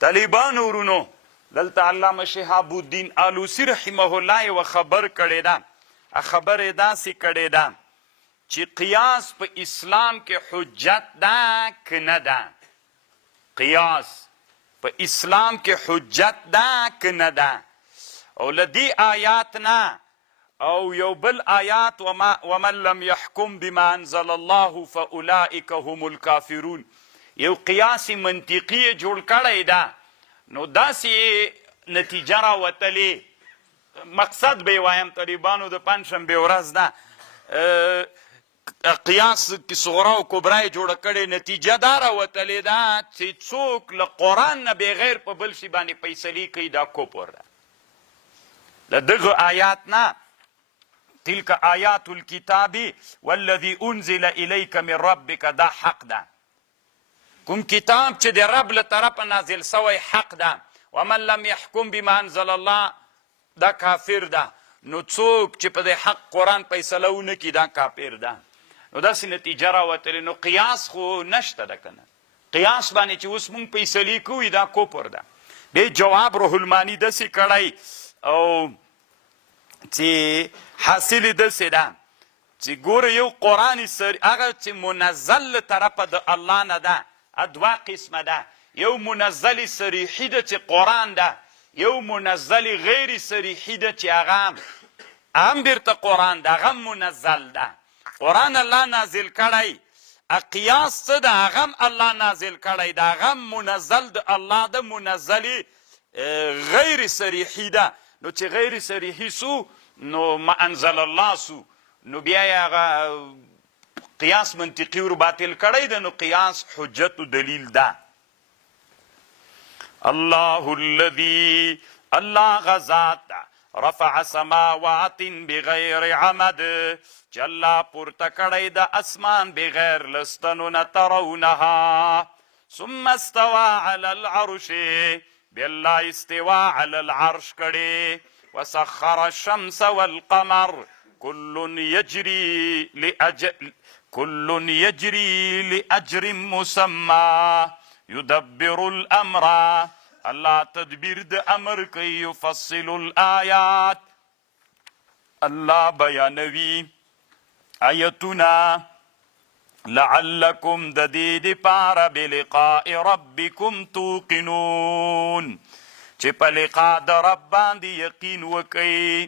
طالبان ورونو دلته علامه شهاب الدین آلوسی رحمه الله یوه خبر کړې ده. خبر یې داسې کړې ده چې قیاس په اسلام کې حجت ده که نه ده؟ قیاس په اسلام کې حجت ده که نه ده؟ او له دې آیات نه او یو بل آیات ومن لم يحكم بما انزل الله فاولئک هم الکافرون، یو قیاس منطقي جوړ کړی ده. نو داسې نتیجه راوتلې، مقصد به یې وایم طالبانو د پنجشنبې ورځ ده قیاس صغرا او کبرا یې جوړه کړې، نتیجه دا راوتلې ده چې څوک له قرآن نه بغیر په بل شي باندې فیصلې کوي، دا کفر ده. له دغه آیات نه تلک آیات الکتاب والذي انزل الیک من ربک، دا حق ده. کوم کتاب چې د رب له طرفه نازل سوی حق ده. ومن لم يحكم بما انزل الله، دا کافر ده. نو څوک چې په دې حق قرآن فیصله ونه کړي دا کافر ده. نو داسې نتیجه راوتلې. نو قیاس خو نشته ده که نه؟ قیاس باندې چې اوس مونږ فیصلې کوو دا کفر ده. دې جواب روح المانی داسې کړی او چې حاصل یې داسې ده چې ګوره یو قرآن هغه چې منزل له طرفه د الله نه ده، دوه قسمه ده. یو منزل صریحي ده چې قرآن ده، یو منزل غیر صریحي ده چې هغه هم بیرته قرآن ده، هغه منزل ده. قرآن الله نازل کړی، قیاس څه ده؟ هغه هم الله نازل کړی ده، هغه هم منزل د الله ده، منزل غیر صریحي ده. نو چې غیر صریحي سو نو ما انزل الله سو، نو بیا یې هغه قیاس منطقي ور باطل کړی ده. نو قیاس حجت و دلیل ده. الله الذي، الله غذات رفع سماوات بغیر عمد، چې الله پورته کړی د اسمان بغیر لستنو نه ترونها، ثم استوى على العرش، بیا الله استوا على العرش کړی، وسخر الشمس والقمر كل يجري لأجر مسمى يدبر الأمر، الله تدبیر د امر کوي، يفصل الآیات، الله بیانوي آیتونه، لعلکم د دې دپاره بلقاء ربکم توقنون، چې په لقاء د رب باندې یقین وکئ.